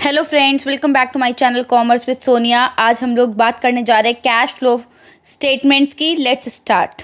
Hello friends, welcome back to my channel commerce with Sonia. आज हम लोग बात करने जा रहे हैं कैश फ्लो स्टेटमेंट्स की। Let's start.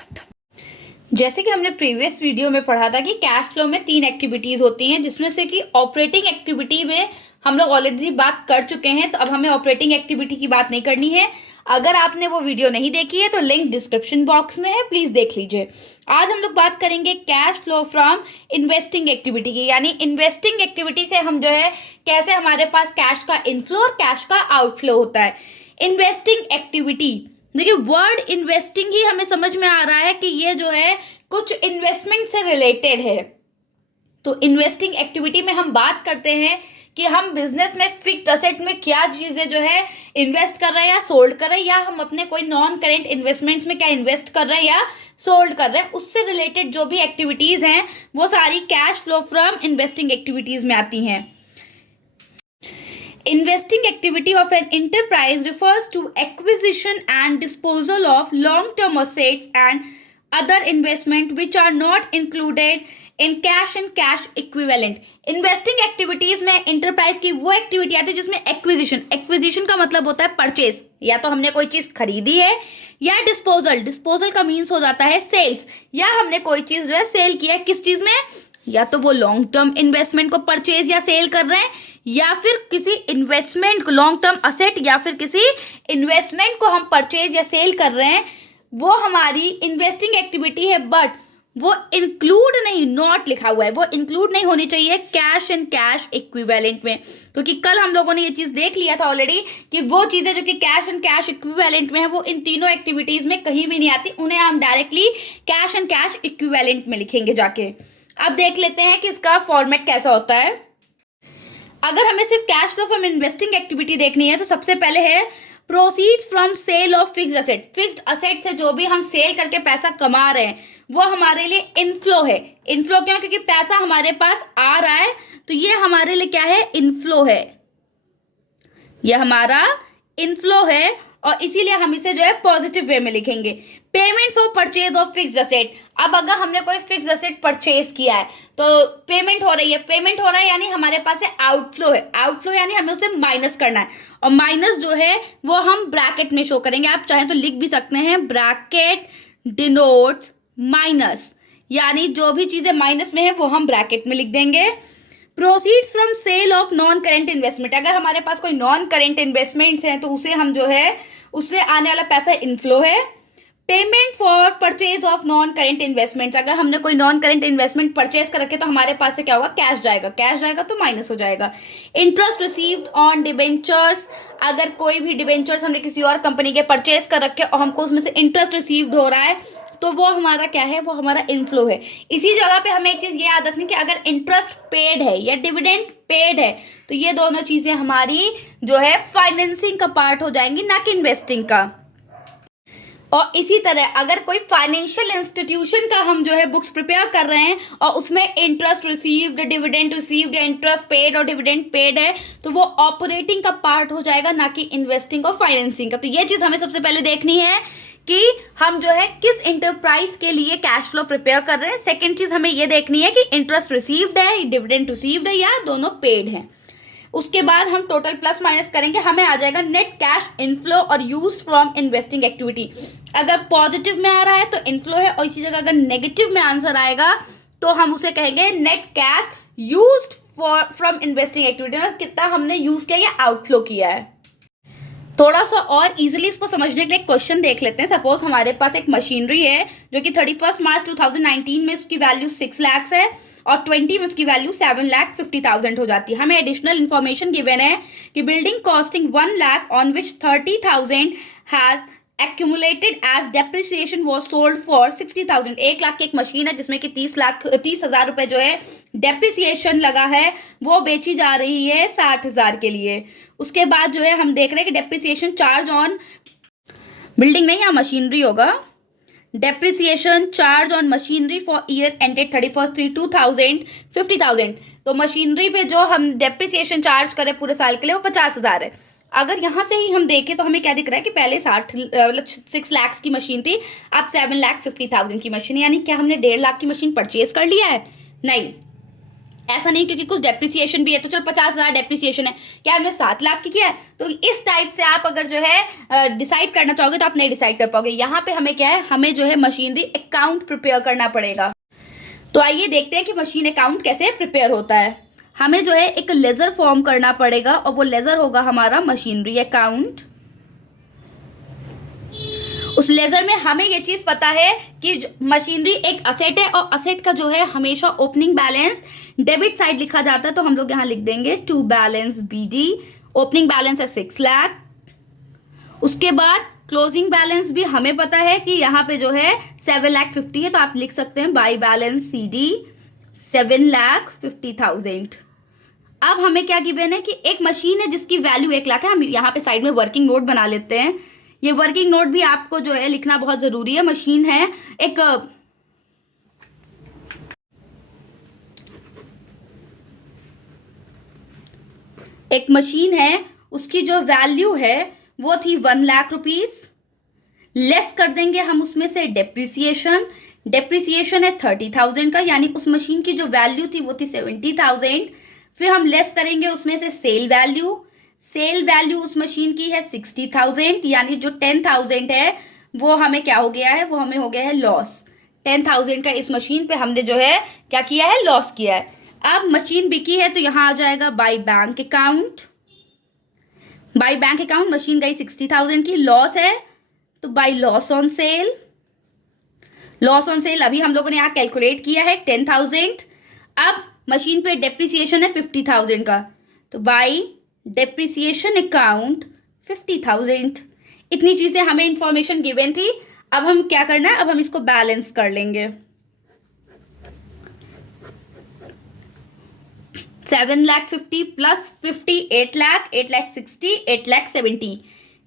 जैसे कि हमने प्रीवियस वीडियो में पढ़ा था कि कैश फ्लो में 3 एक्टिविटीज़ होती हैं, जिसमें से कि ऑपरेटिंग एक्टिविटी में हम लोग ऑलरेडी बात कर चुके हैं, तो अब हमें ऑपरेटिंग एक्टिविटी की बात नहीं करनी है। अगर आपने वो वीडियो नहीं देखी है तो लिंक डिस्क्रिप्शन बॉक्स में है, प्लीज़ देख लीजिए। आज हम लोग बात करेंगे cash flow from investing activity की, यानी इन्वेस्टिंग एक्टिविटी से हम जो है कैसे हमारे पास कैश का इनफ्लो और कैश का आउटफ्लो होता है। इन्वेस्टिंग एक्टिविटी, देखिए वर्ड इन्वेस्टिंग ही हमें समझ में आ रहा है कि ये जो है कुछ इन्वेस्टमेंट से रिलेटेड है। तो इन्वेस्टिंग एक्टिविटी में हम बात करते हैं कि हम बिजनेस में फिक्स्ड असेट में क्या चीज़ें जो है इन्वेस्ट कर रहे हैं या सोल्ड कर रहे हैं, या हम अपने कोई नॉन करेंट इन्वेस्टमेंट्स में क्या इन्वेस्ट कर रहे हैं या सोल्ड कर रहे हैं, उससे रिलेटेड जो भी एक्टिविटीज़ हैं वो सारी cash flow from investing activities में आती हैं। Investing activity of an enterprise refers to acquisition and disposal of long-term assets and other investment which are not included in cash and cash equivalent. Investing activities में enterprise की वो activity आती है जिसमें acquisition का मतलब होता है परचेज, या तो हमने कोई चीज़ खरीदी है, या डिस्पोजल का मीन्स हो जाता है सेल्स, या हमने कोई चीज़ जो है सेल किया है। किस चीज़ में? या तो वो लॉन्ग टर्म इन्वेस्टमेंट को परचेज या सेल कर रहे हैं, या फिर किसी इन्वेस्टमेंट को लॉन्ग टर्म असेट या फिर किसी इन्वेस्टमेंट को हम परचेज या सेल कर रहे हैं, वो हमारी इन्वेस्टिंग एक्टिविटी है। बट वो इंक्लूड नहीं, नॉट लिखा हुआ है, वो इंक्लूड नहीं होनी चाहिए कैश एंड कैश इक्विवेलेंट में, क्योंकि कल हम लोगों ने ये चीज़ देख लिया था ऑलरेडी कि वो चीज़ें जो कि कैश एंड कैश इक्विवेलेंट में है वो इन तीनों एक्टिविटीज़ में कहीं भी नहीं आती, उन्हें हम directly cash and cash equivalent में लिखेंगे जाके। अब देख लेते हैं कि इसका फॉर्मेट कैसा होता है। अगर हमें सिर्फ cash flow from investing activity देखनी है तो सबसे पहले है proceeds from sale of fixed asset. Fixed asset से जो भी हम सेल करके पैसा कमा रहे हैं वो हमारे लिए इनफ्लो है। इनफ्लो क्यों? क्योंकि पैसा हमारे पास आ रहा है, तो ये हमारे लिए क्या है? इनफ्लो है। यह हमारा इनफ्लो है और इसीलिए हम इसे जो है पॉजिटिव वे में लिखेंगे। Payment for purchase of fixed asset. अब अगर हमने कोई फिक्स्ड असेट परचेज किया है तो पेमेंट हो रही है, पेमेंट हो रहा है यानी हमारे पास है आउटफ्लो है। आउटफ्लो यानी हमें उसे माइनस करना है, और माइनस जो है वो हम ब्रैकेट में शो करेंगे। आप चाहें तो लिख भी सकते हैं ब्रैकेट डिनोट्स माइनस, यानी जो भी चीज़ें माइनस में है वो हम ब्रैकेट में लिख देंगे। Proceeds from sale of non current investment. अगर हमारे पास कोई नॉन करेंट इन्वेस्टमेंट्स हैं तो उसे हम जो है उससे आने वाला पैसा इनफ्लो है। Payment for purchase of non current investments. अगर हमने कोई नॉन करेंट इन्वेस्टमेंट परचेज कर रखे तो हमारे पास से क्या होगा? कैश जाएगा, कैश जाएगा तो माइनस हो जाएगा। Interest received on debentures. अगर कोई भी डिबेंचर्स हमने किसी और कंपनी के परचेज कर रखे और हमको उसमें से इंटरेस्ट रिसीव्ड हो रहा है तो वो हमारा क्या है? वो हमारा इनफ्लो है। इसी जगह पे हमें एक चीज़ ये याद रखनी कि अगर इंटरेस्ट पेड है या डिविडेंड पेड है तो ये दोनों चीज़ें हमारी जो है फाइनेंसिंग का पार्ट हो जाएंगी, ना कि इन्वेस्टिंग का। और इसी तरह अगर कोई फाइनेंशियल इंस्टीट्यूशन का हम जो है बुक्स प्रिपेयर कर रहे हैं और उसमें इंटरेस्ट रिसीव्ड, डिविडेंड रिसीव्ड या इंटरेस्ट पेड और डिविडेंड पेड है तो वो ऑपरेटिंग का पार्ट हो जाएगा, ना कि इन्वेस्टिंग और फाइनेंसिंग का। तो ये चीज़ हमें सबसे पहले देखनी है कि हम जो है किस इंटरप्राइज के लिए कैश फ्लो प्रिपेयर कर रहे हैं। सेकेंड चीज़ हमें ये देखनी है कि इंटरेस्ट रिसीव्ड है, डिविडेंड रिसीव्ड है या दोनों पेड हैं। उसके बाद हम टोटल प्लस माइनस करेंगे, हमें आ जाएगा नेट कैश इनफ्लो और यूज्ड फ्रॉम इन्वेस्टिंग एक्टिविटी। अगर पॉजिटिव में आ रहा है तो इनफ्लो है, और इसी जगह अगर नेगेटिव में आंसर आएगा तो हम उसे कहेंगे net cash used from investing activity. में कितना हमने यूज किया या आउटफ्लो किया है। थोड़ा सा और इजीली इसको समझने के लिए क्वेश्चन देख लेते हैं। सपोज हमारे पास एक मशीनरी है जो कि 31 मार्च 2019 में उसकी वैल्यू 6 लाख है और 20 में उसकी वैल्यू 7,50,000 हो जाती है। हमें एडिशनल इन्फॉर्मेशन गिवन है कि building costing 1 lakh on which 30,000 has accumulated as depreciation was sold for 60,000। 1 lakh की एक मशीन है जिसमें कि 30,000 रुपये जो है डेप्रिसिएशन लगा है, वो बेची जा रही है 60,000 के लिए। उसके बाद जो है हम देख रहे हैं कि डेप्रिसिएशन चार्ज ऑन बिल्डिंग नहीं, या मशीनरी होगा। Depreciation charge on machinery for year ended 31/3/2000 50,000। तो मशीनरी पे जो हम डेप्रिसिएशन चार्ज करें पूरे साल के लिए वो 50,000 है। अगर यहाँ से ही हम देखें तो हमें क्या दिख रहा है कि पहले 6 लाख की मशीन थी, अब 7,50,000 की मशीन, यानी क्या हमने 1.5 लाख की मशीन परचेज कर लिया है? नहीं, ऐसा नहीं क्योंकि कुछ डेप्रिसिएशन भी है तो चलो 50,000 डेप्रिसिएशन है, क्या हमने 7 लाख की किया है? तो इस टाइप से आप अगर जो है डिसाइड करना चाहोगे तो आप नहीं डिसाइड कर पाओगे। यहाँ पे हमें क्या है, हमें जो है मशीनरी अकाउंट प्रिपेयर करना पड़ेगा। तो आइए देखते हैं कि मशीन अकाउंट कैसे प्रिपेयर होता है। हमें जो है एक लेजर फॉर्म करना पड़ेगा और वो लेजर होगा हमारा मशीनरी अकाउंट। उस लेजर में हमें ये चीज़ पता है कि मशीनरी एक असेट है और असेट का जो है हमेशा ओपनिंग बैलेंस डेबिट साइड लिखा जाता है, तो हम लोग यहाँ लिख देंगे to balance BD। Opening balance है 6 लाख। उसके बाद क्लोजिंग बैलेंस भी हमें पता है कि यहाँ पे जो है 7,50,000 है, तो आप लिख सकते हैं बाई बैलेंस CD 7,50,000। अब हमें क्या गिवन है कि एक मशीन है जिसकी वैल्यू 1 लाख है। हम यहाँ पे साइड में वर्किंग नोट बना लेते हैं। ये वर्किंग नोट भी आपको जो है लिखना बहुत ज़रूरी है। मशीन है एक मशीन है, उसकी जो वैल्यू है वो थी 1 लाख रुपीस। लेस कर देंगे हम उसमें से डेप्रिसिएशन। डेप्रिसिएशन है 30,000 का, यानी उस मशीन की जो वैल्यू थी वो थी 70,000। फिर हम लेस करेंगे उसमें से सेल वैल्यू। सेल वैल्यू उस मशीन की है 60,000, यानी जो 10,000 है वो हमें क्या हो गया है, वो हमें हो गया है लॉस। 10,000 का इस मशीन पे हमने जो है क्या किया है, लॉस किया है। अब मशीन बिकी है तो यहाँ आ जाएगा by bank account. By bank account machine गई 60,000 की, लॉस है तो by loss on sale. Loss on sale अभी हम लोगों ने यहाँ कैलकुलेट किया है 10,000। अब मशीन पे डेप्रिसिएशन है 50,000 का, तो बाई डेप्रिसिएशन अकाउंट 50,000। इतनी चीज़ें हमें इंफॉर्मेशन गिवन थी। अब हम क्या करना है, अब हम इसको बैलेंस कर लेंगे। 7,50,000 प्लस 50 8 लाख, 8,60,000, 8,70,000,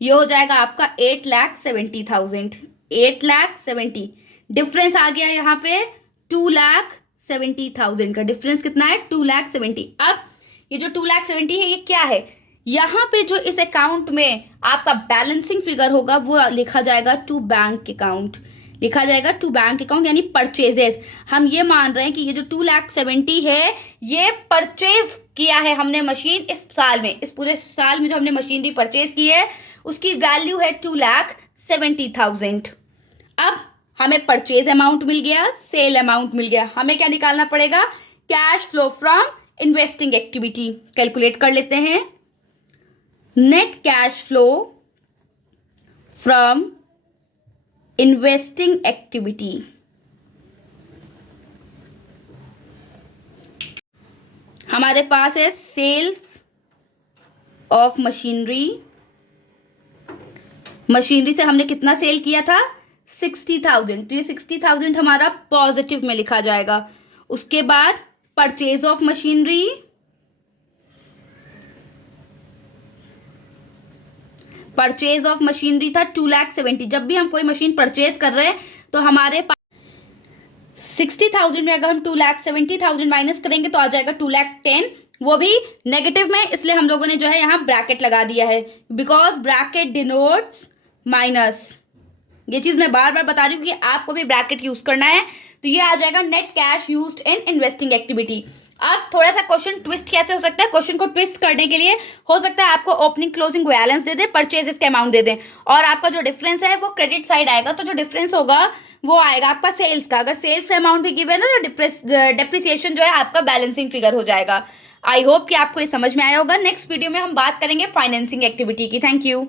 ये हो जाएगा आपका 8,70,000। 8,70,000 डिफरेंस आ गया यहाँ पे 2,70,000 का। डिफरेंस कितना है, 2,70,000। अब ये जो 2,70,000 है ये क्या है, यहाँ पे जो इस अकाउंट में आपका बैलेंसिंग फिगर होगा वो लिखा जाएगा टू बैंक अकाउंट। लिखा जाएगा टू बैंक अकाउंट, यानी परचेजेस। हम ये मान रहे हैं कि ये जो 2,70,000 है ये परचेज किया है हमने मशीन इस साल में, इस पूरे साल में जो हमने मशीनरी परचेज की है उसकी वैल्यू है 2,70,000। अब हमें परचेज अमाउंट मिल गया, सेल अमाउंट मिल गया। हमें क्या निकालना पड़ेगा, cash flow from investing activity. Calculate कर लेते हैं। Net cash flow from investing activity, हमारे पास है सेल्स ऑफ मशीनरी। मशीनरी से हमने कितना सेल किया था, 60,000, तो ये 60,000 हमारा पॉजिटिव में लिखा जाएगा। उसके बाद purchase of machinery, purchase of machinery था 2,70,000। जब भी हम कोई मशीन परचेज कर रहे हैं तो हमारे पास 60,000 में अगर हम 2,70,000 माइनस करेंगे तो आ जाएगा 2,10,000, वो भी नेगेटिव में। इसलिए हम लोगों ने जो है यहाँ ब्रैकेट लगा दिया है, बिकॉज ब्रैकेट डिनोट्स माइनस। ये चीज़ मैं बार बार बता रही हूँ कि आपको भी ब्रैकेट यूज करना है। तो ये आ जाएगा net cash used in investing activity. अब थोड़ा सा क्वेश्चन ट्विस्ट कैसे हो सकता है, क्वेश्चन को ट्विस्ट करने के लिए हो सकता है आपको ओपनिंग क्लोजिंग बैलेंस दे दे, परचेजेस के अमाउंट दे दें, और आपका जो डिफरेंस है वो क्रेडिट साइड आएगा। तो जो डिफरेंस होगा वो आएगा आपका सेल्स का। अगर सेल्स से अमाउंट भी गिवन है तो डेप्रिसिएशन जो है आपका बैलेंसिंग फिगर हो जाएगा। आई होप कि आपको ये समझ में आया होगा। नेक्स्ट वीडियो में हम बात करेंगे फाइनेंसिंग एक्टिविटी की। Thank you.